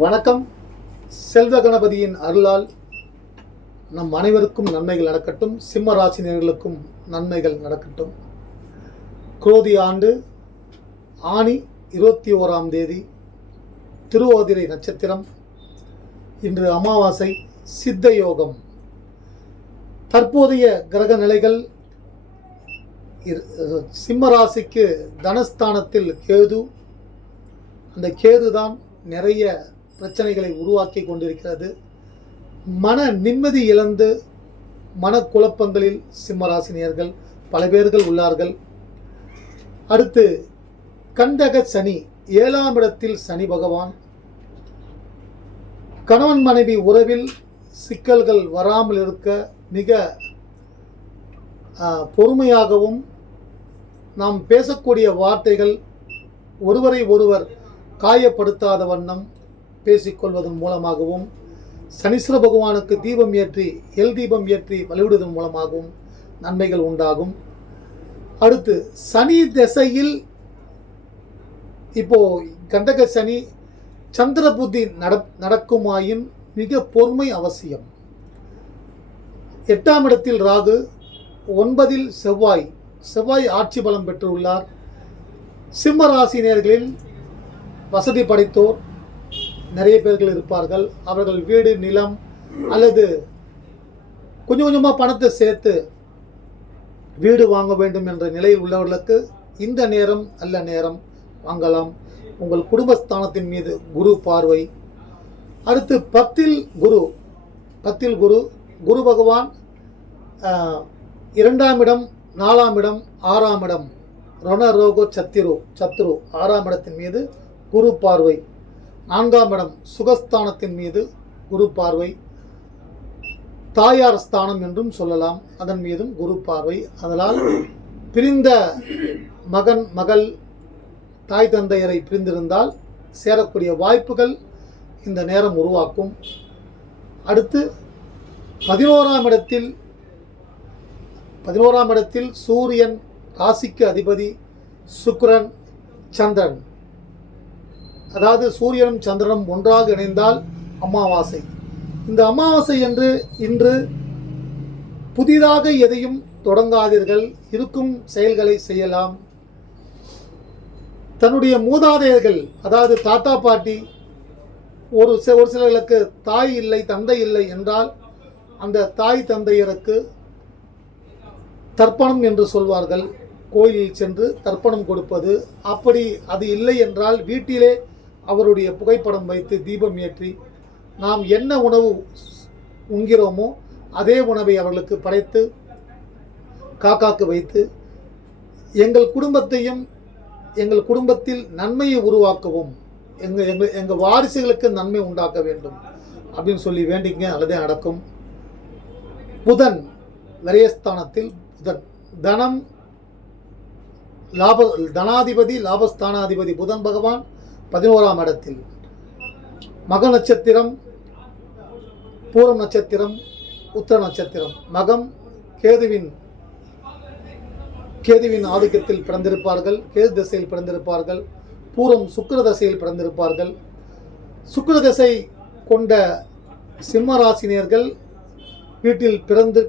வணக்கம். செல்வ கணபதியின் அருளால் நம் அனைவருக்கும் நன்மைகள் நடக்கட்டும். சிம்ம ராசினியர்களுக்கும் நன்மைகள் நடக்கட்டும். குரோதி ஆண்டு ஆனி 21ஆம் தேதி திருவோதிரை நட்சத்திரம். இன்று அமாவாசை. சித்த யோகம். தற்போதைய கிரக நிலைகள் சிம்ம ராசிக்கு தனஸ்தானத்தில் கேது. அந்த கேது தான் நிறைய பிரச்சனைகளை உருவாக்கி கொண்டிருக்கிறது. மன நிம்மதி இழந்து மனக்குழப்பங்களில் சிம்மராசினியர்கள் பல பேர்கள் உள்ளார்கள். அடுத்து கண்டக சனி, 7ஆம் இடத்தில் சனி பகவான். கணவன் மனைவி உறவில் சிக்கல்கள் வராமல் இருக்க மிக பொறுமையாகவும் நாம் பேசக்கூடிய வார்த்தைகள் ஒருவரை ஒருவர் காயப்படுத்தாத வண்ணம் பேசிக்கொள்வதன் மூலமாகவும், சனீஸ்வர பகவானுக்கு தீபம் ஏற்றி எல் தீபம் ஏற்றி வழிவிடுவதன் மூலமாகவும் நன்மைகள் உண்டாகும். அடுத்து சனி திசையில் இப்போ கண்டக சனி சந்திர புத்தி நடக்குமாயின் மிக பொறுமை அவசியம். 8ஆம் இடத்தில் ராகு, 9இல் செவ்வாய் ஆட்சி பலம் பெற்றுள்ளார். சிம்ம ராசினியர்களில் வசதி படைத்தோர் நிறைய பேர்கள் இருப்பார்கள். அவர்கள் வீடு, நிலம் அல்லது கொஞ்சம் கொஞ்சமாக பணத்தை சேர்த்து வீடு வாங்க வேண்டும் என்ற நிலையில் உள்ளவர்களுக்கு இந்த நேரம் நல்ல நேரம், வாங்கலாம். உங்கள் குடும்பஸ்தானத்தின் மீது குரு பார்வை. அடுத்து 10இல் குரு. குரு பகவான் 2ஆம் இடம், 4ஆம் இடம், 6ஆம் இடம், ரண ரோக சத்ரு 6ஆம் இடத்தின் மீது குரு பார்வை. 4ஆம் இடம் சுகஸ்தானத்தின் மீது குரு பார்வை. தாயார் ஸ்தானம் என்றும் சொல்லலாம், அதன் மீதும் குரு பார்வை. அதனால் பிரிந்த மகன் மகள் தாய் தந்தையரை பிரிந்திருந்தால் சேரக்கூடிய வாய்ப்புகள் இந்த நேரம் உருவாக்கும். அடுத்து 11ஆம் இடத்தில் சூரியன், ராசிக்கு அதிபதி சுக்கிரன், சந்திரன். அதாவது சூரியனும் சந்திரனும் ஒன்றாக இணைந்தால் அமாவாசை. இந்த அமாவாசை என்று இன்று புதிதாக எதையும் தொடங்காதீர்கள். இருக்கும் செயல்களை செய்யலாம். தன்னுடைய மூதாதையர்கள், அதாவது தாத்தா பாட்டி, ஒரு சிலர்களுக்கு தாய் இல்லை தந்தை இல்லை என்றால் அந்த தாய் தந்தையருக்கு தர்ப்பணம் என்று சொல்வார்கள். கோயிலில் சென்று தர்ப்பணம் கொடுப்பது. அப்படி அது இல்லை என்றால் வீட்டிலே அவருடைய புகைப்படம் வைத்து தீபம் ஏற்றி நாம் என்ன உணவு உண்கிறோமோ அதே உணவை அவர்களுக்கு படைத்து காக்காக்கு வைத்து எங்கள் குடும்பத்தில் நன்மையை உருவாக்கவும், எங்கள் வாரிசுகளுக்கு நன்மை உண்டாக்க வேண்டும் அப்படின்னு சொல்லி வேண்டிங்க. அல்லதே நடக்கும். புதன் விரயஸ்தானத்தில் புதன். தனம் தனாதிபதி, லாபஸ்தானாதிபதி புதன் பகவான் 11ஆம் இடத்தில். மக நட்சத்திரம், பூரம் நட்சத்திரம், உத்திர நட்சத்திரம். மகம் கேதுவின் ஆதிக்கத்தில் பிறந்திருப்பார்கள், கேது திசையில் பிறந்திருப்பார்கள். பூரம் சுக்கிர திசையில் பிறந்திருப்பார்கள். சுக்கிர திசை கொண்ட சிம்ம ராசினியர்கள் வீட்டில்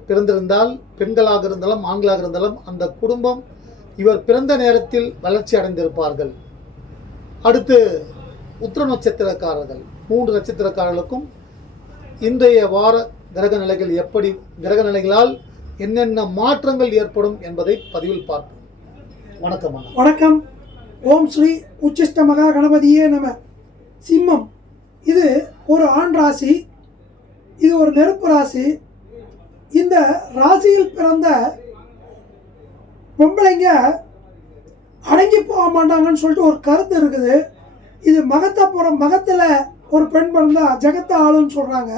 பிறந்திருந்தால், பெண்களாக இருந்தாலும் ஆண்களாக இருந்தாலும், அந்த குடும்பம் இவர் பிறந்த நேரத்தில் வளர்ச்சி அடைந்திருப்பார்கள். அடுத்து உத்திர நட்சத்திரக்காரர்கள், 3 நட்சத்திரக்காரர்களுக்கும் இன்றைய வார கிரக நிலைகளால் என்னென்ன மாற்றங்கள் ஏற்படும் என்பதை பதிவில் பார்ப்போம். வணக்கம். வணக்கம். ஓம் ஸ்ரீ உச்சிஷ்ட மகா கணபதியே நம. சிம்மம் இது ஒரு ஆண் ராசி, இது ஒரு நெருப்பு ராசி. இந்த ராசியில் பிறந்த பொம்பளைங்க அடங்கி போக மாட்டாங்கன்னு சொல்லிட்டு ஒரு கருத்து இருக்குது. இது மகத்தில் ஒரு பெண் பிறந்தா ஜெகத்தை ஆளுன்னு சொல்கிறாங்க.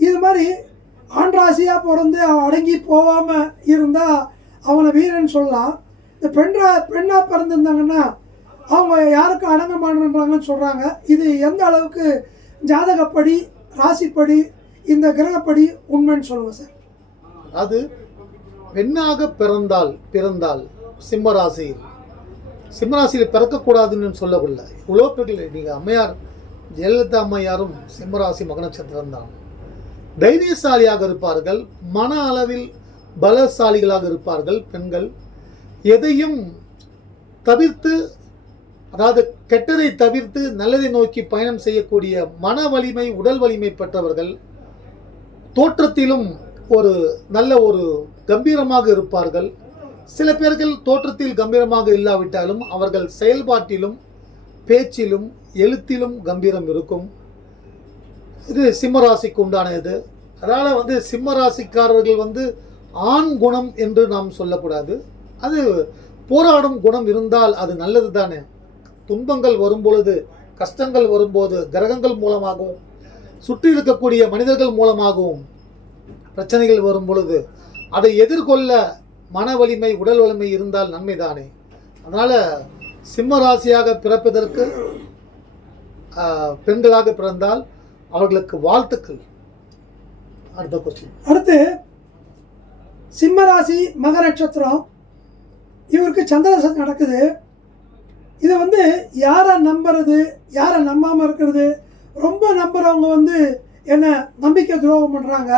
இது மாதிரி ஆண் ராசியாக பிறந்து அவன் அடங்கி போகாமல் இருந்தால் அவனை வீரன் சொல்லலாம். இந்த பெண்ணாக பிறந்திருந்தாங்கன்னா அவங்க யாருக்கும் அடங்க மாட்டேன்றாங்கன்னு சொல்கிறாங்க. இது எந்த அளவுக்கு ஜாதகப்படி, ராசிப்படி, இந்த கிரகப்படி உண்மைன்னு சொல்லுங்கள் சார். அது பெண்ணாக பிறந்தால் சிம்மராசியில் பிறக்கக்கூடாதுன்னு சொல்லவில்லை. இவ்வளோ பேர்கள் நீங்கள் அம்மையார் ஜெயலலிதா அம்மையாரும் சிம்மராசி மக நட்சத்திரம் தான். தைரியசாலியாக இருப்பார்கள், மன அளவில் பலசாலிகளாக இருப்பார்கள் பெண்கள். எதையும் தவிர்த்து, அதாவது கெட்டதை தவிர்த்து நல்லதை நோக்கி பயணம் செய்யக்கூடிய மன வலிமை, உடல் வலிமை பெற்றவர்கள். தோற்றத்திலும் ஒரு நல்ல ஒரு கம்பீரமாக இருப்பார்கள். சில பேர்கள் தோற்றத்தில் கம்பீரமாக இல்லாவிட்டாலும் அவர்கள் செயல்பாட்டிலும் பேச்சிலும் எழுத்திலும் கம்பீரம் இருக்கும். இது சிம்மராசிக்கு உண்டானது. அதனால் சிம்மராசிக்காரர்கள் ஆண் குணம் என்று நாம் சொல்லக்கூடாது. அது போராடும் குணம் இருந்தால் அது நல்லது தானே. துன்பங்கள் வரும்பொழுது, கஷ்டங்கள் வரும்போது கிரகங்கள் மூலமாகவும் சுற்றி இருக்கக்கூடிய மனிதர்கள் மூலமாகவும் பிரச்சனைகள் வரும் பொழுது அதை எதிர்கொள்ள மன வலிமை, உடல் வலிமை இருந்தால் நன்மைதானே. அதனால் சிம்ம ராசியாக பிறப்பதற்கு பெண்களாக பிறந்தால் அவர்களுக்கு வாழ்த்துக்கள். அடுத்த கொஸ்டின். அடுத்து சிம்மராசி மக நட்சத்திரம், இவருக்கு சந்திரதசை நடக்குது. இது யாரை நம்புறது, யாரை நம்பாமல் இருக்கிறது. ரொம்ப நம்புகிறவங்க என்ன நம்பிக்கை துரோகம் பண்ணுறாங்க.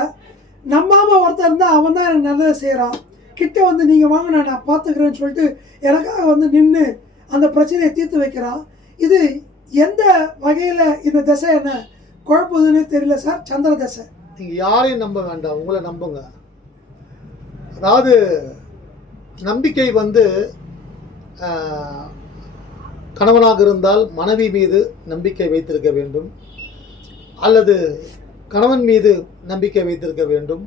நம்பாமல் ஒருத்தர் இருந்தால் அவன் தான் எனக்கு நல்லதை செய்கிறான். கிட்ட நீங்கள் வாங்க, நான் பார்த்துக்கிறேன்னு சொல்லிட்டு எனக்காக நின்று அந்த பிரச்சனையை தீர்த்து வைக்கிறான். இது எந்த வகையில் இந்த தசை என்ன குழப்பதுன்னு தெரியல சார். சந்திர தசை. நீங்கள் யாரையும் நம்ப வேண்டாம், உங்களை நம்புங்க. அதாவது நம்பிக்கை கணவனாக இருந்தால் மனைவி மீது நம்பிக்கை வைத்திருக்க வேண்டும், அல்லது கணவன் மீது நம்பிக்கை வைத்திருக்க வேண்டும்.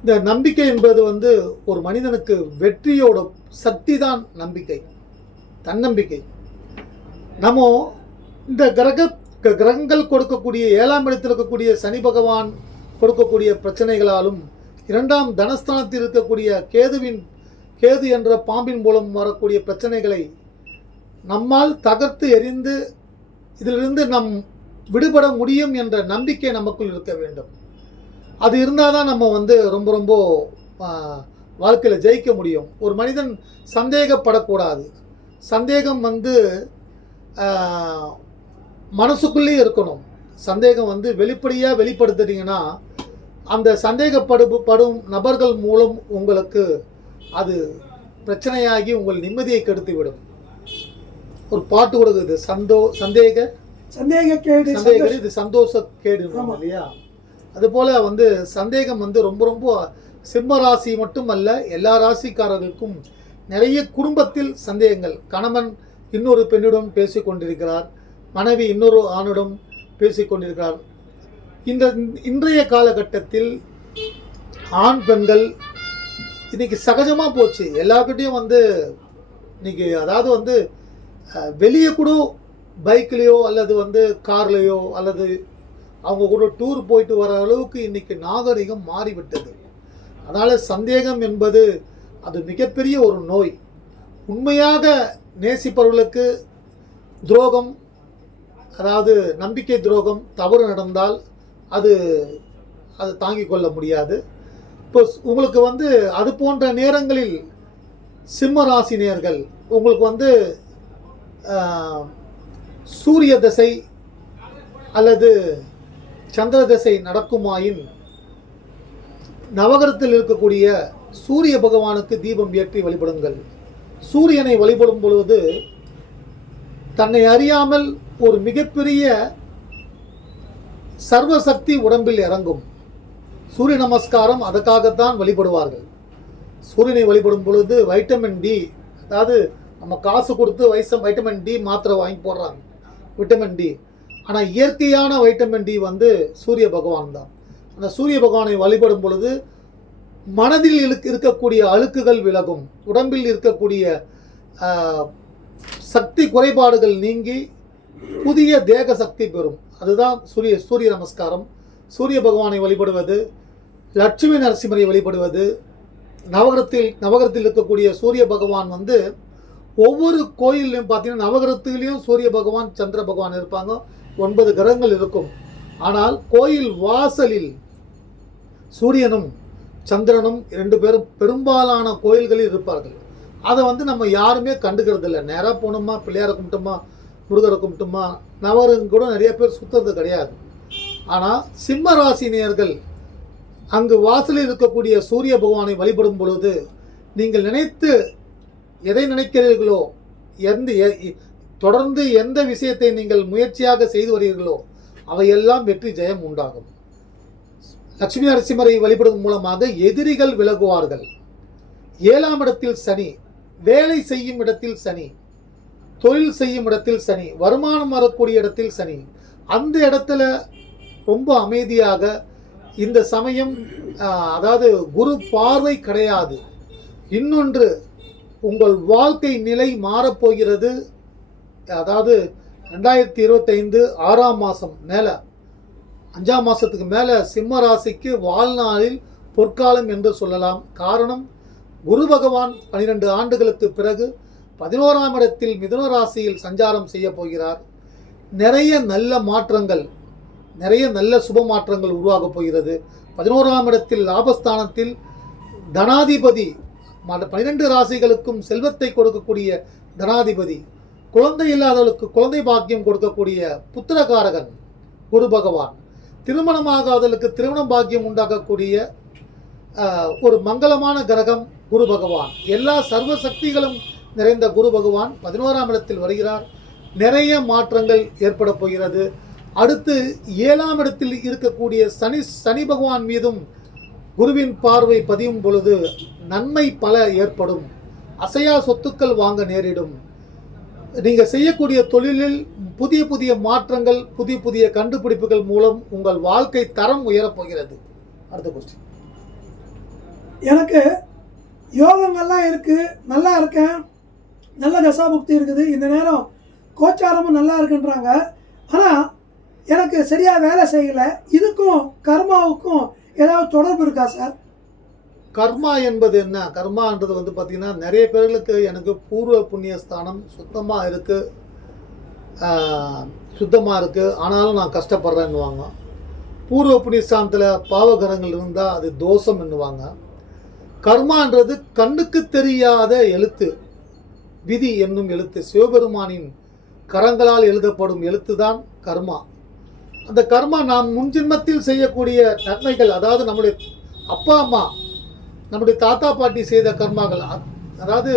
இந்த நம்பிக்கை என்பது ஒரு மனிதனுக்கு வெற்றியோட சக்தி தான் நம்பிக்கை, தன்னம்பிக்கை. நம்ம இந்த கிரகங்கள் கொடுக்கக்கூடிய 7ஆம் இடத்தில் இருக்கக்கூடிய சனி பகவான் கொடுக்கக்கூடிய பிரச்சனைகளாலும், 2ஆம் தனஸ்தானத்தில் இருக்கக்கூடிய கேது என்ற பாம்பின் மூலம் வரக்கூடிய பிரச்சனைகளை நம்மால் தகர்த்து எறிந்து இதிலிருந்து நம் விடுபட முடியும் என்ற நம்பிக்கை நமக்குள் இருக்க வேண்டும். அது இருந்தால் தான் நம்ம ரொம்ப ரொம்ப வாழ்க்கையில் ஜெயிக்க முடியும். ஒரு மனிதன் சந்தேகப்படக்கூடாது. சந்தேகம் மனசுக்குள்ளே இருக்கணும். சந்தேகம் வெளிப்படையாக வெளிப்படுத்துட்டீங்கன்னா அந்த சந்தேகப்படும் நபர்கள் மூலம் உங்களுக்கு அது பிரச்சனையாகி உங்கள் நிம்மதியை கெடுத்துவிடும். ஒரு பாட்டு கொடுக்குது, சந்தேக இது சந்தோஷ கேடு இல்லையா. அதுபோல் சந்தேகம் ரொம்ப ரொம்ப சிம்ம ராசி மட்டுமல்ல, எல்லா ராசிக்காரர்களுக்கும் நிறைய குடும்பத்தில் சந்தேகங்கள். கணவன் இன்னொரு பெண்ணிடம் பேசிக்கொண்டிருக்கிறார், மனைவி இன்னொரு ஆணிடம் பேசிக்கொண்டிருக்கிறார். இன்றைய காலகட்டத்தில் ஆண் பெண்கள் இன்னைக்கு சகஜமாக போச்சு. எல்லாருக்கிட்டையும் இன்னைக்கு அதாவது வெளியே கூட பைக்லேயோ அல்லது கார்லேயோ அல்லது அவங்க கூட டூர் போயிட்டு வர அளவுக்கு இன்னைக்கு நாகரிகம் மாறிவிட்டது. அதனால் சந்தேகம் என்பது அது மிகப்பெரிய ஒரு நோய். உண்மையாக நேசிப்பவர்களுக்கு துரோகம், அதாவது நம்பிக்கை துரோகம், தவறு நடந்தால் அது தாங்கிக் கொள்ள முடியாது. இப்போ உங்களுக்கு அது போன்ற நேரங்களில் சிம்ம ராசினியர்கள் உங்களுக்கு சூரிய தசை அல்லது சந்திர தசை நடக்குமாயின் நவகிரகத்தில் இருக்கக்கூடிய சூரிய பகவானுக்கு தீபம் ஏற்றி வழிபடுங்கள். சூரியனை வழிபடும் பொழுது தன்னை அறியாமல் ஒரு மிகப்பெரிய சர்வசக்தி உடம்பில் இறங்கும். சூரிய நமஸ்காரம் அதற்காகத்தான் வழிபடுவார்கள். சூரியனை வழிபடும் பொழுது வைட்டமின் டி, அதாவது நம்ம காசு கொடுத்து வைட்டமின் டி மாத்திரை வாங்கி போடுறாங்க, விட்டமின் டி. ஆனால் இயற்கையான வைட்டமின் டி சூரிய பகவான் தான். அந்த சூரிய பகவானை வழிபடும் பொழுது மனதில் இருக்கக்கூடிய அழுக்குகள் விலகும், உடம்பில் இருக்கக்கூடிய சக்தி குறைபாடுகள் நீங்கி புதிய தேக சக்தி பெறும். அதுதான் சூரிய நமஸ்காரம். சூரிய பகவானை வழிபடுவது, லட்சுமி நரசிம்மரை வழிபடுவது, நவகிரகத்தில் இருக்கக்கூடிய சூரிய பகவான் ஒவ்வொரு கோயிலையும் பார்த்தீங்கன்னா நவகிரகத்திலையும் சூரிய பகவான் சந்திர பகவான் இருப்பாங்க. 9 கிரகங்கள் இருக்கும். ஆனால் கோயில் வாசலில் சூரியனும் சந்திரனும் 2 பேரும் பெரும்பாலான கோயில்களில் இருப்பார்கள். அதை நம்ம யாருமே கண்டுக்கிறது இல்லை. நேராக போனோமா, பிள்ளையாரை கும்பிட்டோமா, முருகரை கும்பிட்டோமா, நவருங்க கூட நிறைய பேர் சுற்றுறது கிடையாது. ஆனால் சிம்ம ராசினியர்கள் அங்கு வாசலில் இருக்கக்கூடிய சூரிய பகவானை வழிபடும் பொழுது நீங்கள் எதை நினைக்கிறீர்களோ, தொடர்ந்து எந்த விஷயத்தை நீங்கள் முயற்சியாக செய்து வருகிறீர்களோ அவையெல்லாம் வெற்றி ஜெயம் உண்டாகும். லட்சுமி நரசிம்மரை வழிபடும் மூலமாக எதிரிகள் விலகுவார்கள். 7ஆம் இடத்தில் சனி, வேலை செய்யும் இடத்தில் சனி, தொழில் செய்யும் இடத்தில் சனி, வருமானம் வரக்கூடிய இடத்தில் சனி. அந்த இடத்துல ரொம்ப அமைதியாக இந்த சமயம், அதாவது குரு பார்வை கிடையாது. இன்னொன்று, உங்கள் வாழ்க்கை நிலை மாறப்போகிறது. அதாவது 2025 6ஆம் மாதம் மேலே, 5ஆம் மாதத்துக்கு மேலே சிம்ம ராசிக்கு வாழ்நாளில் பொற்காலம் என்று சொல்லலாம். காரணம், குரு பகவான் 12 ஆண்டுகளுக்கு பிறகு 11ஆம் இடத்தில் மிதுன ராசியில் சஞ்சாரம் செய்ய போகிறார். நிறைய நல்ல மாற்றங்கள், நிறைய நல்ல சுப மாற்றங்கள் உருவாகப் போகிறது. 11ஆம் இடத்தில் லாபஸ்தானத்தில் தனாதிபதி, 12 ராசிகளுக்கும் செல்வத்தை கொடுக்கக்கூடிய தனாதிபதி, குழந்தை இல்லாதவர்களுக்கு குழந்தை பாக்கியம் கொடுக்கக்கூடிய புத்திரகாரகன் குரு பகவான், திருமணமாகாதவர்களுக்கு திருமண பாக்கியம் உண்டாக்கக்கூடிய ஒரு மங்களமான கிரகம் குரு பகவான். எல்லா சர்வ சக்திகளும் நிறைந்த குரு பகவான் 11ஆம் இடத்தில் வருகிறார். நிறைய மாற்றங்கள் ஏற்பட போகிறது. அடுத்து 7ஆம் இடத்தில் இருக்கக்கூடிய சனி பகவான் மீதும் குருவின் பார்வை பதியும் பொழுது நன்மை பல ஏற்படும். அசையா சொத்துக்கள் வாங்க நேரிடும். நீங்கள் செய்யக்கூடிய தொழிலில் புதிய புதிய மாற்றங்கள், புதிய புதிய கண்டுபிடிப்புகள் மூலம் உங்கள் வாழ்க்கை தரம் உயரப்போகிறது. அடுத்த கொஸ்டின். எனக்கு யோகங்கள்லாம் இருக்குது, நல்லா இருக்கேன், நல்ல தசாபுக்தி இருக்குது, இந்த நேரம் கோச்சாரமும் நல்லா இருக்குன்றாங்க. ஆனால் எனக்கு சரியாக வேலை செய்யலை. இதுக்கும் கர்மாவுக்கும் ஏதாவது தொடர்பு இருக்கா சார்? கர்மா என்பது என்ன? கர்மான்றது பார்த்தீங்கன்னா, நிறைய பேர்களுக்கு எனக்கு பூர்வ புண்ணியஸ்தானம் சுத்தமாக இருக்குது, ஆனாலும் நான் கஷ்டப்படுறேன்னுவாங்க. பூர்வ புண்ணியஸ்தானத்தில் பாவகரங்கள் இருந்தால் அது தோஷம் என்னுவாங்க. கர்மான்றது கண்ணுக்கு தெரியாத எழுத்து, விதி என்னும் எழுத்து, சிவபெருமானின் கரங்களால் எழுதப்படும் எழுத்து தான் கர்மா. அந்த கர்மா நாம் முன்ஜென்மத்தில் செய்யக்கூடிய நன்மைகள், அதாவது நம்முடைய அப்பா அம்மா, நம்முடைய தாத்தா பாட்டி செய்த கர்மாக்கள், அதாவது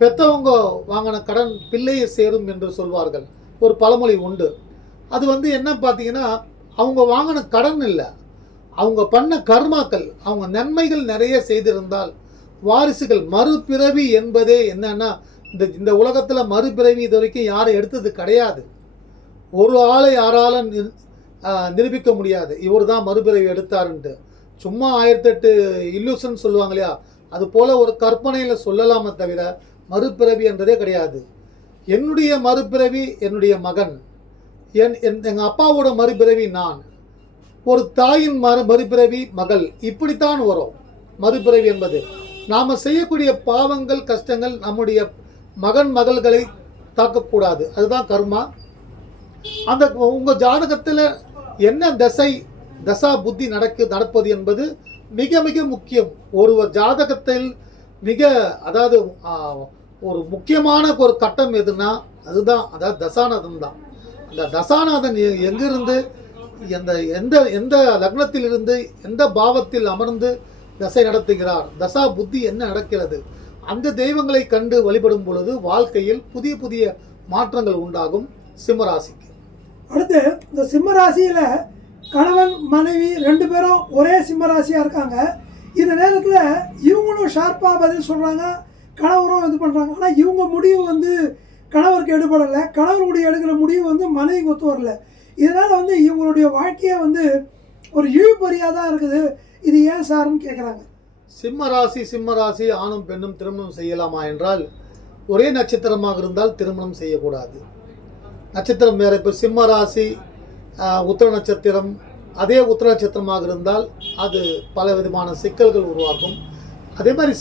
பெற்றவங்க வாங்கின கடன் பிள்ளையை சேரும் என்று சொல்வார்கள், ஒரு பழமொழி உண்டு. அது என்ன பார்த்தீங்கன்னா, அவங்க வாங்கின கடன் இல்லை, அவங்க பண்ண கர்மாக்கள், அவங்க நன்மைகள் நிறைய செய்திருந்தால் வாரிசுகள். மறுபிறவி என்பதே என்னன்னா, இந்த உலகத்தில் மறுபிறவி இது வரைக்கும் யாரும் எடுத்தது கிடையாது. ஒரு ஆளை யாராலும் நிரூபிக்க முடியாது இவர் தான் மறுபிறவி எடுத்தாருன்ட்டு. சும்மா 1008 இல்லூஷன் சொல்லுவாங்க இல்லையா, அது போல் ஒரு கற்பனையில் சொல்லலாமே தவிர மறுபிறவி என்றதே கிடையாது. என்னுடைய மறுபிறவி என்னுடைய மகன், எங்கள் அப்பாவோட மறுபிறவி நான், ஒரு தாயின் மறுபிறவி மகள், இப்படித்தான் வரும் மறுபிறவி என்பது. நாம் செய்யக்கூடிய பாவங்கள், கஷ்டங்கள் நம்முடைய மகன் மகள்களை தாக்கக்கூடாது, அதுதான் கர்மா. அந்த உங்கள் ஜாதகத்தில் என்ன தசா புத்தி நடப்பது என்பது மிக மிக முக்கியம். ஒருவர் ஜாதகத்தில் அதாவது ஒரு முக்கியமான ஒரு கட்டம் எதுனா அதுதான், அதாவது தசாநாதன் தான். அந்த தசாநாதன் எங்கிருந்து, எந்த லக்னத்திலிருந்து எந்த பாவத்தில் அமர்ந்து தசை நடத்துகிறார், தசா புத்தி என்ன நடக்கிறது, அந்த தெய்வங்களை கண்டு வழிபடும் பொழுது வாழ்க்கையில் புதிய புதிய மாற்றங்கள் உண்டாகும் சிம்மராசிக்கு. அடுத்து இந்த சிம்மராசியில் கணவன் மனைவி 2 பேரும் ஒரே சிம்மராசியாக இருக்காங்க. இந்த நேரத்தில் இவங்களும் ஷார்ப்பாக பதில் சொல்கிறாங்க, கணவரும் இது பண்ணுறாங்க. ஆனால் இவங்க முடிவு கணவருக்கு எடுபடலை, கணவருடைய எடுக்கிற முடிவு மனைவிக்கு ஒத்து வரல. இதனால் இவங்களுடைய வாழ்க்கையை ஒரு இழுபறியாக தான் இருக்குது. இது ஏன் சார்னு கேட்குறாங்க. சிம்மராசி ஆணும் பெண்ணும் திருமணம் செய்யலாமா என்றால், ஒரே நட்சத்திரமாக இருந்தால் திருமணம் செய்யக்கூடாது. நட்சத்திரம் வேறு. இப்போ சிம்மராசி உத்திர நட்சத்திரம், அதே உத்திர நட்சத்திரமாக இருந்தால் அது பல விதமான சிக்கல்கள் உருவாக்கும். அதே மாதிரி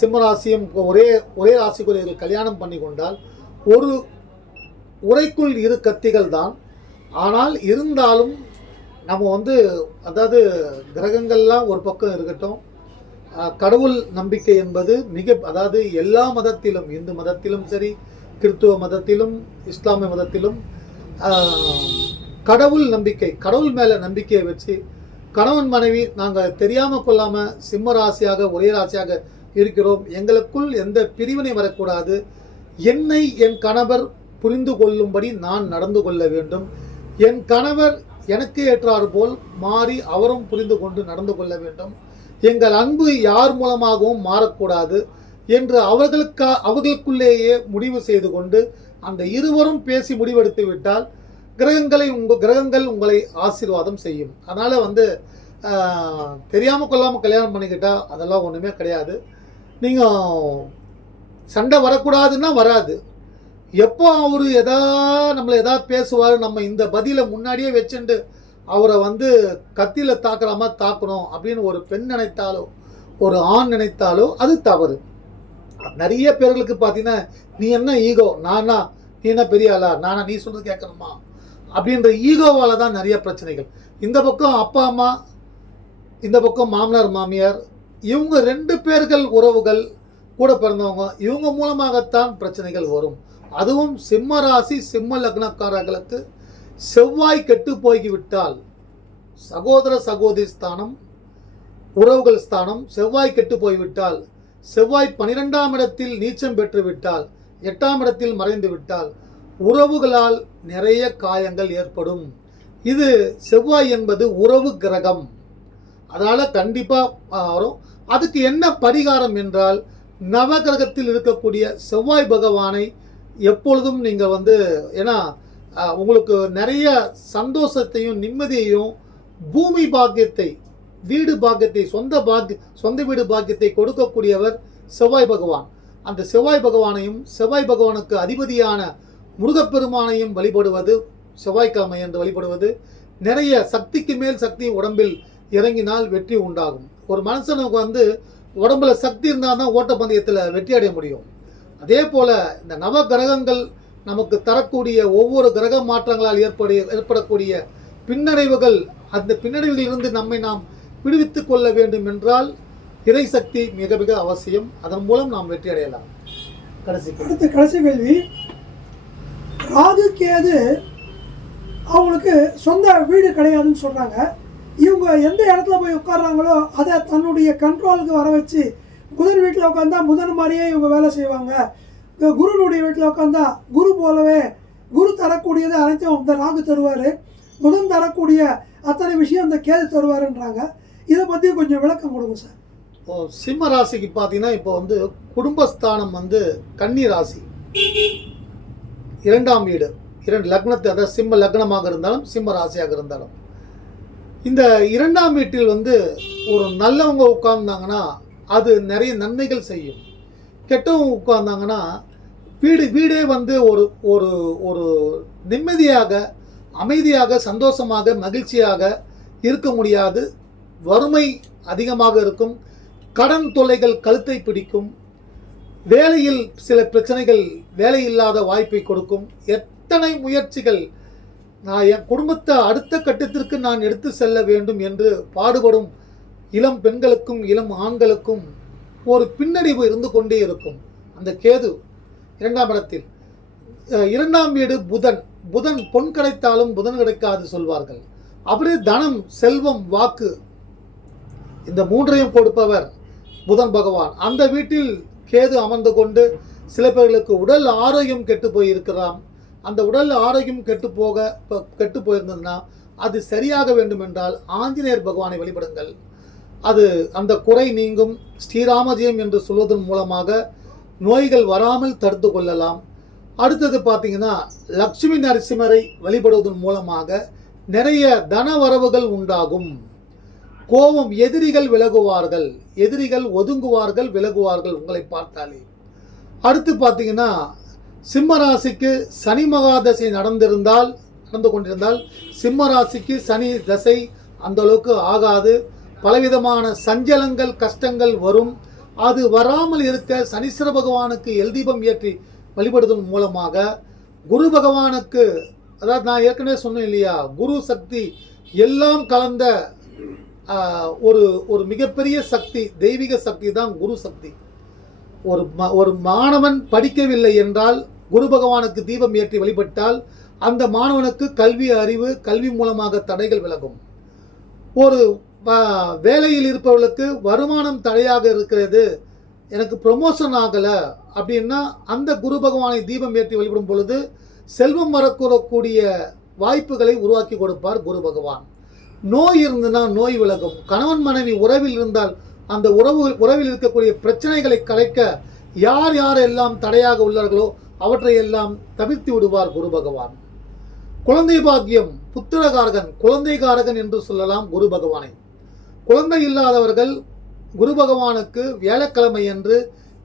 சிம்மராசியும் ஒரே ராசிக்குரியவர்கள் கல்யாணம் பண்ணி கொண்டால் ஒரு உரைக்குள் 2 கத்திகள் தான். ஆனால் இருந்தாலும் நம்ம அதாவது கிரகங்கள்லாம் ஒரு பக்கம் இருக்கட்டும், கடவுள் நம்பிக்கை என்பது அதாவது எல்லா மதத்திலும், இந்து மதத்திலும் சரி, கிறித்துவ மதத்திலும் இஸ்லாமிய மதத்திலும் கடவுள் நம்பிக்கை, கடவுள் மேலே நம்பிக்கையை வச்சு கணவன் மனைவி நாங்கள் தெரியாமல் கொள்ளாமல் சிம்ம ராசியாக ஒரே ராசியாக இருக்கிறோம், எங்களுக்குள் எந்த பிரிவினை வரக்கூடாது, என்னை என் கணவர் புரிந்து கொள்ளும்படி நான் நடந்து கொள்ள வேண்டும், என் கணவர் எனக்கு ஏற்றாறு போல் மாறி அவரும் புரிந்து கொண்டு நடந்து கொள்ள வேண்டும், எங்கள் அன்பு யார் மூலமாகவும் மாறக்கூடாது என்று அவர்களுக்குள்ளேயே முடிவு செய்து கொண்டு அந்த இருவரும் பேசி முடிவெடுத்து விட்டால் கிரகங்கள் உங்களை ஆசீர்வாதம் செய்யும். அதனால் தெரியாமல் கொள்ளாமல் கல்யாணம் பண்ணிக்கிட்டால் அதெல்லாம் ஒன்றுமே கிடையாது. நீங்கள் சண்டை வரக்கூடாதுன்னா வராது. எப்போ அவர் நம்மளை பேசுவார், நம்ம இந்த பதிலை முன்னாடியே வச்சுட்டு அவரை கத்தியில் தாக்குற மாதிரி தாக்கணும் அப்படின்னு ஒரு பெண் நினைத்தாலோ ஒரு ஆண் நினைத்தாலோ அது தவறு. நிறைய பேர்களுக்கு பார்த்தீங்கன்னா, நீ என்ன ஈகோ, நானா, நீ என்ன பெரிய ஆளா, நானா, நீ சொல்றது கேட்கணுமா அப்படின்ற ஈகோவால் தான் நிறைய பிரச்சனைகள். இந்த பக்கம் அப்பா அம்மா, இந்த பக்கம் மாமனார் மாமியார், இவங்க 2 பேர்கள் உறவுகள் கூட பிறந்தவங்க, இவங்க மூலமாகத்தான் பிரச்சனைகள் வரும். அதுவும் சிம்ம ராசி சிம்ம லக்னக்காரர்களுக்கு செவ்வாய் கெட்டு போய்விட்டால், சகோதர சகோதரி ஸ்தானம், உறவுகள் ஸ்தானம் செவ்வாய் கெட்டு போய்விட்டால், செவ்வாய் 12ஆம் இடத்தில் நீச்சம் பெற்று விட்டால், 8ஆம் இடத்தில் மறைந்து விட்டால் உறவுகளால் நிறைய காயங்கள் ஏற்படும். இது செவ்வாய் என்பது உறவு கிரகம், அதனால் கண்டிப்பாக வரும். அதுக்கு என்ன பரிகாரம் என்றால், நவகிரகத்தில் இருக்கக்கூடிய செவ்வாய் பகவானை எப்பொழுதும் நீங்கள் ஏன்னா உங்களுக்கு நிறைய சந்தோஷத்தையும் நிம்மதியையும் பூமி பாக்கியத்தை, வீடு பாக்கியத்தை, சொந்த வீடு பாக்கியத்தை கொடுக்கக்கூடியவர் செவ்வாய் பகவான். அந்த செவ்வாய் பகவானையும் செவ்வாய் பகவானுக்கு அதிபதியான முருகப்பெருமானையும் வழிபடுவது, செவ்வாய்க்கிழமை என்று வழிபடுவது, நிறைய சக்திக்கு மேல் சக்தி உடம்பில் இறங்கினால் வெற்றி உண்டாகும். ஒரு மனுஷனுக்கு உடம்புல சக்தி இருந்தால் தான் ஓட்டப்பந்தயத்தில் வெற்றி அடைய முடியும். அதே போல் இந்த நவ கிரகங்கள் நமக்கு தரக்கூடிய ஒவ்வொரு கிரக மாற்றங்களால் ஏற்படக்கூடிய பின்னடைவுகள், அந்த பின்னடைவுகளிலிருந்து நம்மை நாம் விடுவித்துக் கொள்ள வேண்டும் என்றால் இறை சக்தி மிக மிக அவசியம். அதன் மூலம் நாம் வெற்றி அடையலாம். கடைசி கேள்வி, ராகு கேது அவங்களுக்கு சொந்த வீடு கிடையாதுன்னு சொல்கிறாங்க. இவங்க எந்த இடத்துல போய் உட்கார்றாங்களோ அதை தன்னுடைய கண்ட்ரோலுக்கு வர வச்சு, புதன் வீட்டில் உட்காந்தா புதன் மாதிரியே இவங்க வேலை செய்வாங்க, குருனுடைய வீட்டில் உட்காந்தா குரு போலவே குரு தரக்கூடியது அனைத்தும் இந்த ராகு தருவார், புதன் தரக்கூடிய அத்தனை விஷயம் இந்த கேது தருவாருன்றாங்க. இதை பற்றி கொஞ்சம் விளக்கம் கொடுங்க சார். சிம்ம ராசிக்கு பார்த்தீங்கன்னா, இப்போ குடும்பஸ்தானம் கன்னி ராசி, 2ஆம் வீடு, 2 லக்னத்தை, அதாவது சிம்ம லக்னமாக இருந்தாலும் சிம்ம ராசியாக இருந்தாலும், இந்த 2ஆம் வீட்டில் ஒரு நல்லவங்க உட்கார்ந்தாங்கன்னா அது நிறைய நன்மைகள் செய்யும். கெட்டவங்க உட்கார்ந்தாங்கன்னா வீடே ஒரு ஒரு ஒரு நிம்மதியாக, அமைதியாக, சந்தோஷமாக, மகிழ்ச்சியாக இருக்க முடியாது. வறுமை அதிகமாக இருக்கும், கடன் தொல்லைகள் கழுத்தை பிடிக்கும், வேலையில் சில பிரச்சனைகள், வேலை இல்லாத வாய்ப்பை கொடுக்கும். எத்தனை முயற்சிகள், நான் என் குடும்பத்தை அடுத்த கட்டத்திற்கு நான் எடுத்து செல்ல வேண்டும் என்று பாடுபடும் இளம் பெண்களுக்கும் இளம் ஆண்களுக்கும் ஒரு பின்னடைவு இருந்து கொண்டே இருக்கும். அந்த கேது 2ஆம் இடத்தில், 2ஆம் வீடு புதன் பொன் கிடைத்தாலும் புதன் கிடைக்காது சொல்வார்கள். அப்படியே தனம், செல்வம், வாக்கு, இந்த 3ஐயும் கொடுப்பவர் புதன் பகவான். அந்த வீட்டில் கேது அமர்ந்து கொண்டு சில பேர்களுக்கு உடல் ஆரோக்கியம் கெட்டு போயிருக்கலாம். அந்த உடல் ஆரோக்கியம் கெட்டு போயிருந்ததுன்னா அது சரியாக வேண்டும் என்றால் ஆஞ்சநேயர் பகவானை வழிபடுங்கள். அந்த குறை நீங்கும். ஸ்ரீராமஜெயம் என்று சொல்வதன் மூலமாக நோய்கள் வராமல் தடுத்து கொள்ளலாம். அடுத்தது பார்த்தீங்கன்னா, லட்சுமி நரசிம்மரை வழிபடுவதன் மூலமாக நிறைய தன வரவுகள் உண்டாகும். கோபம், எதிரிகள் விலகுவார்கள், எதிரிகள் ஒதுங்குவார்கள், விலகுவார்கள் உங்களை பார்த்தாலே. அடுத்து பார்த்தீங்கன்னா, சிம்ம ராசிக்கு சனி மகாதசை நடந்து கொண்டிருந்தால் சிம்ம ராசிக்கு சனி தசை அந்த அளவுக்கு ஆகாது. பலவிதமான சஞ்சலங்கள், கஷ்டங்கள் வரும். அது வராமல் இருக்க சனீஸ்வர பகவானுக்கு எல்தீபம் ஏற்றி வழிபடுவதன் மூலமாக குரு பகவானுக்கு, அதாவது நான் ஏற்கனவே சொன்னேன் இல்லையா, குரு சக்தி எல்லாம் கலந்த ஒரு மிகப்பெரிய சக்தி, தெய்வீக சக்தி தான் குரு சக்தி. ஒரு மாணவன் படிக்கவில்லை என்றால் குரு பகவானுக்கு தீபம் ஏற்றி வழிபட்டால் அந்த மாணவனுக்கு கல்வி அறிவு, கல்வி மூலமாக தடைகள் விலகும். ஒரு வேலையில் இருப்பவர்களுக்கு வருமானம் தடையாக இருக்கிறது, எனக்கு ப்ரொமோஷன் ஆகலை அப்படின்னா அந்த குரு பகவானை தீபம் ஏற்றி வழிபடும் பொழுது செல்வம் வரக்கூடக்கூடிய வாய்ப்புகளை உருவாக்கி கொடுப்பார் குரு பகவான். நோய் இருந்ததுன்னா நோய் விலகும். கணவன் மனைவி உறவில் இருந்தால் அந்த உறவில் இருக்கக்கூடிய பிரச்சனைகளை கலைக்க யார் யாரெல்லாம் தடையாக உள்ளார்களோ அவற்றையெல்லாம் தவிர்த்து விடுவார் குரு பகவான். குழந்தை பாக்கியம், புத்திரகாரகன், குழந்தைகாரகன் என்று சொல்லலாம் குரு பகவானை. குழந்தை இல்லாதவர்கள் குரு பகவானுக்கு வியாழக்கிழமை என்று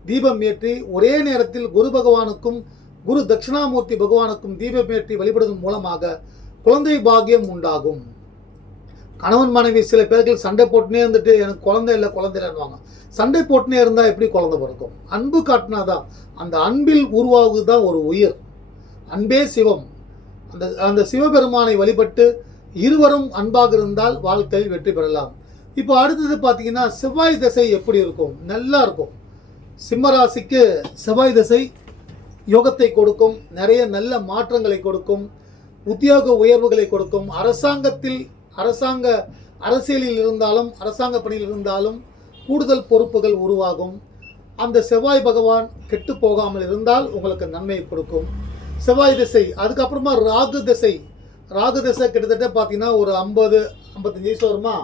தீபம் ஏற்றி ஒரே நேரத்தில் குரு பகவானுக்கும் குரு தட்சிணாமூர்த்தி பகவானுக்கும் தீபம் ஏற்றி வழிபடுவதன் மூலமாக குழந்தை பாக்கியம் உண்டாகும். கணவன் மனைவி சில பேர்கள் சண்டை போட்டுனே இருந்துட்டு எனக்கு குழந்தை இல்லைன்னுவாங்க. சண்டை போட்டுனே இருந்தால் எப்படி குழந்தை பிறக்கும்? அன்பு காட்டினாதான். அந்த அன்பில் உருவாகுது தான் ஒரு உயிர். அன்பே சிவம். அந்த சிவபெருமானை வழிபட்டு இருவரும் அன்பாக இருந்தால் வாழ்க்கையில் வெற்றி பெறலாம். இப்போ அடுத்தது பார்த்தீங்கன்னா செவ்வாய் திசை எப்படி இருக்கும்? நல்லா இருக்கும். சிம்மராசிக்கு செவ்வாய் திசை யோகத்தை கொடுக்கும், நிறைய நல்ல மாற்றங்களை கொடுக்கும், உத்தியோக உயர்வுகளை கொடுக்கும். அரசியலில் இருந்தாலும் அரசாங்க பணியில் இருந்தாலும் கூடுதல் பொறுப்புகள் உருவாகும். அந்த செவ்வாய் பகவான் கெட்டு போகாமல் இருந்தால் உங்களுக்கு நன்மையை கொடுக்கும். செவ்வாய் திசை. அதுக்கப்புறமா ராகு திசை. ராகு திசை கிட்டத்தட்ட பார்த்தீங்கன்னா ஒரு 50-55 வயசு வருமா?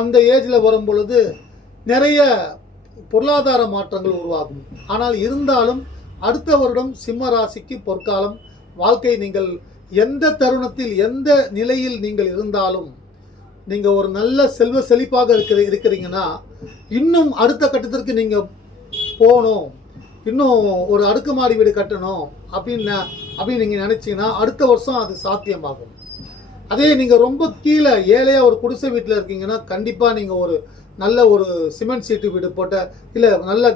அந்த ஏஜில் வரும் பொழுது நிறைய பொருளாதார மாற்றங்கள் உருவாகும். ஆனால் இருந்தாலும் அடுத்த வருடம் சிம்ம ராசிக்கு பொற்காலம். வாழ்க்கை நீங்கள் எந்த தருணத்தில் எந்த நிலையில் நீங்கள் இருந்தாலும் நீங்கள் ஒரு நல்ல செல்வ செழிப்பாக இருக்கிறீங்கன்னா இன்னும் அடுத்த கட்டத்திற்கு நீங்கள் போகணும், இன்னும் ஒரு அடுக்குமாடி வீடு கட்டணும் அப்படின்னு நீங்கள் நினச்சிங்கன்னா அடுத்த வருஷம் அது சாத்தியமாகும். அதே நீங்கள் ரொம்ப கீழே ஏழையாக ஒரு குடிசை வீட்டில் இருக்கீங்கன்னா கண்டிப்பாக நீங்கள் ஒரு நல்ல ஒரு சிமெண்ட் சீட்டு வீடு போட்ட இல்லை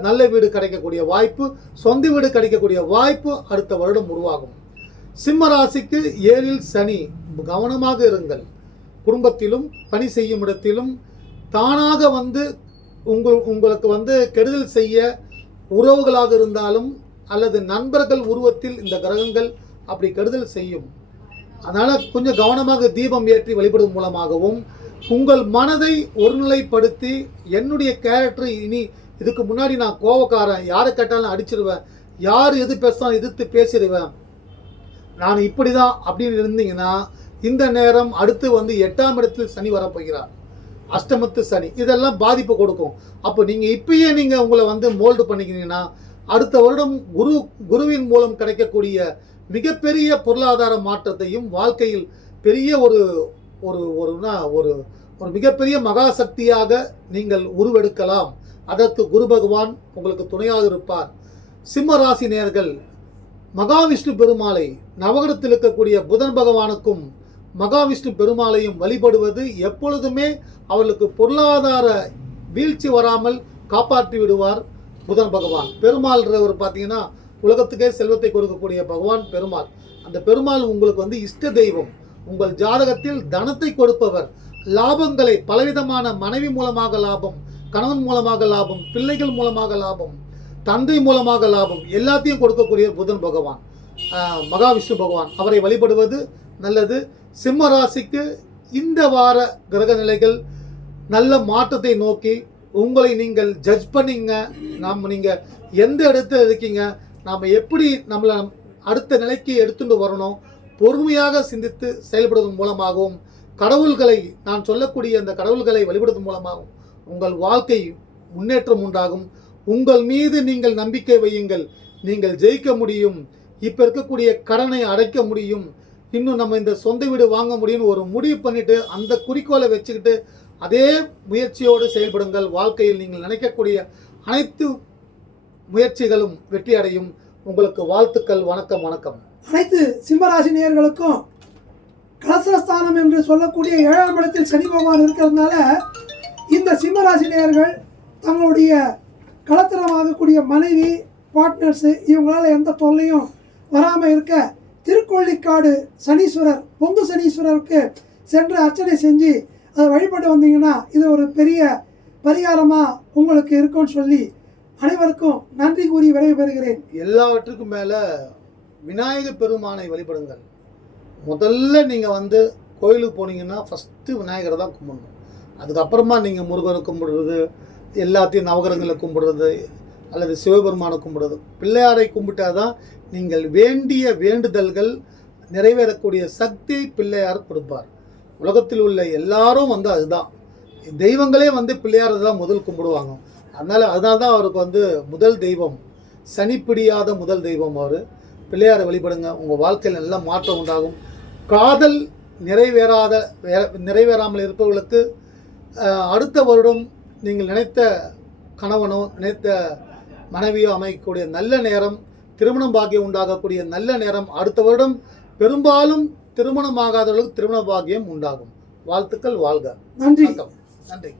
நல்ல வீடு கிடைக்கக்கூடிய வாய்ப்பு, சொந்த வீடு கிடைக்கக்கூடிய வாய்ப்பு அடுத்த வருடம் உருவாகும். சிம்ம ராசிக்கு 7ல் சனி. கவனமாக இருங்கள். குடும்பத்திலும் பணி செய்யும் இடத்திலும் தானாக வந்து உங்களுக்கு கெடுதல் செய்ய உறவுகளாக இருந்தாலும் அல்லது நண்பர்கள் உருவத்தில் இந்த கிரகங்கள் அப்படி கெடுதல் செய்யும். அதனால் கொஞ்சம் கவனமாக தீபம் ஏற்றி வழிபடும் மூலமாகவும் உங்கள் மனதை ஒருநிலைப்படுத்தி என்னுடைய கேரக்டர் இனி இதுக்கு முன்னாடி நான் கோவக்காரன், யாரை கேட்டாலும் அடிச்சிருவேன், யார் எது பேசினாலும் எதிர்த்து பேசிடுவேன், நான் இப்படி தான் அப்படின்னு இருந்தீங்கன்னா இந்த நேரம் அடுத்து 8ஆம் இடத்தில் சனி வரப்போகிறார். அஷ்டமத்து சனி. இதெல்லாம் பாதிப்பு கொடுக்கும். அப்போ நீங்கள் இப்பயே நீங்கள் உங்களை மோல்டு பண்ணிக்கிறீங்கன்னா அடுத்த வருடம் குருவின் மூலம் கிடைக்கக்கூடிய மிகப்பெரிய பொருளாதார மாற்றத்தையும் வாழ்க்கையில் பெரிய ஒரு ஒரு ஒரு ஒரு மிகப்பெரிய மகாசக்தியாக நீங்கள் உருவெடுக்கலாம். அதற்கு குரு பகவான் உங்களுக்கு துணையாக இருப்பார். சிம்ம ராசி நேயர்கள் மகாவிஷ்ணு பெருமாளை, நவகிரகத்தில் இருக்கக்கூடிய புதன் பகவானுக்கும் மகாவிஷ்ணு பெருமாளையும் வழிபடுவது எப்பொழுதுமே அவர்களுக்கு பொருளாதார வீழ்ச்சி வராமல் காப்பாற்றி விடுவார் புதன் பகவான். பெருமாள்ன்றவர் பார்த்தீங்கன்னா உலகத்துக்கே செல்வத்தை கொடுக்கக்கூடிய பகவான் பெருமாள். அந்த பெருமாள் உங்களுக்கு இஷ்ட தெய்வம். உங்கள் ஜாதகத்தில் தனத்தை கொடுப்பவர். லாபங்களை பலவிதமான மனைவி மூலமாக லாபம், கணவன் மூலமாக லாபம், பிள்ளைகள் மூலமாக லாபம், தந்தை மூலமாக லாபம் எல்லாத்தையும் கொடுக்கக்கூடிய புதன் பகவான், மகாவிஷ்ணு பகவான். அவரை வழிபடுவது நல்லது. சிம்ம ராசிக்கு இந்த வார கிரக நிலைகள் நல்ல மாற்றத்தை நோக்கி உங்களை நீங்கள் ஜட்ஜ் பண்ணிங்க. நீங்கள் எந்த இடத்துல இருக்கீங்க, நாம் எப்படி நம்மளை அடுத்த நிலைக்கு எடுத்துட்டு வரணும், பொறுமையாக சிந்தித்து செயல்படுவதன் மூலமாகவும் கடவுள்களை, நான் சொல்லக்கூடிய அந்த கடவுள்களை வழிபடுவதன் மூலமாகவும் உங்கள் வாழ்க்கை முன்னேற்றம் உண்டாகும். உங்கள் மீது நீங்கள் நம்பிக்கை வையுங்கள். நீங்கள் ஜெயிக்க முடியும். இப்போ இருக்கக்கூடிய கடனை அடைக்க முடியும். இன்னும் நம்ம இந்த சொந்த வீடு வாங்க முடியும்னு ஒரு முடிவு பண்ணிட்டு அந்த குறிக்கோளை வச்சுக்கிட்டு அதே முயற்சியோடு செயல்படுங்கள். வாழ்க்கையில் நீங்கள் நினைக்கக்கூடிய அனைத்து முயற்சிகளும் வெற்றி அடையும். உங்களுக்கு வாழ்த்துக்கள். வணக்கம். வணக்கம். அனைத்து சிம்மராசி நேயர்களுக்கும் கலசரஸ்தானம் என்று சொல்லக்கூடிய 7ஆம் இடத்தில் சனி பகவான் இருக்கிறதுனால இந்த சிம்மராசி நேயர்கள் தங்களுடைய கலத்திரமாகக்கூடிய மனைவி, பார்ட்னர்ஸு இவங்களால் எந்த தொல்லையும் வராமல் இருக்க திருக்கொள்ளிக்காடு சனீஸ்வரர், பொங்கு சனீஸ்வரருக்கு சென்று அர்ச்சனை செஞ்சு அதை வழிபட்டு வந்தீங்கன்னா இது ஒரு பெரிய பரிகாரமாக உங்களுக்கு இருக்கும்னு சொல்லி அனைவருக்கும் நன்றி கூறி விடைபெறுகிறேன். எல்லாவற்றுக்கும் மேலே விநாயகர் பெருமானை வழிபடுங்கள். முதல்ல நீங்கள் கோயிலுக்கு போனீங்கன்னா ஃபஸ்ட்டு விநாயகரை தான் கும்பிடணும். அதுக்கப்புறமா நீங்கள் முருகனை கும்பிடுறது, எல்லாத்தையும் நவகிரகங்களை கும்பிடுறது, அல்லது சிவபெருமானை கும்பிடுறது. பிள்ளையாரை கும்பிட்டாதான் நீங்கள் வேண்டிய வேண்டுதல்கள் நிறைவேறக்கூடிய சக்தி பிள்ளையார் கொடுப்பார். உலகத்தில் உள்ள எல்லாரும் அதுதான் தெய்வங்களே பிள்ளையாரை தான் முதல் கும்பிடுவாங்க. அதனால தான் அவருக்கு முதல் தெய்வம், சனிப்பிடியாத முதல் தெய்வம் அவர். பிள்ளையாரை வழிபடுங்க, உங்கள் வாழ்க்கையில் நல்ல மாற்றம் உண்டாகும். காதல் நிறைவேறாமல் இருப்பவர்களுக்கு அடுத்த வருடம் நீங்கள் நினைத்த கணவனோ நினைத்த மனைவியோ அமைக்கக்கூடிய நல்ல நேரம், திருமணம் பாக்கியம் உண்டாகக்கூடிய நல்ல நேரம் அடுத்த வருடம். பெரும்பாலும் திருமணமாகாதவர்களுக்கு திருமண பாக்கியம் உண்டாகும். வாழ்த்துக்கள், வாழ்க. நன்றி. நன்றி.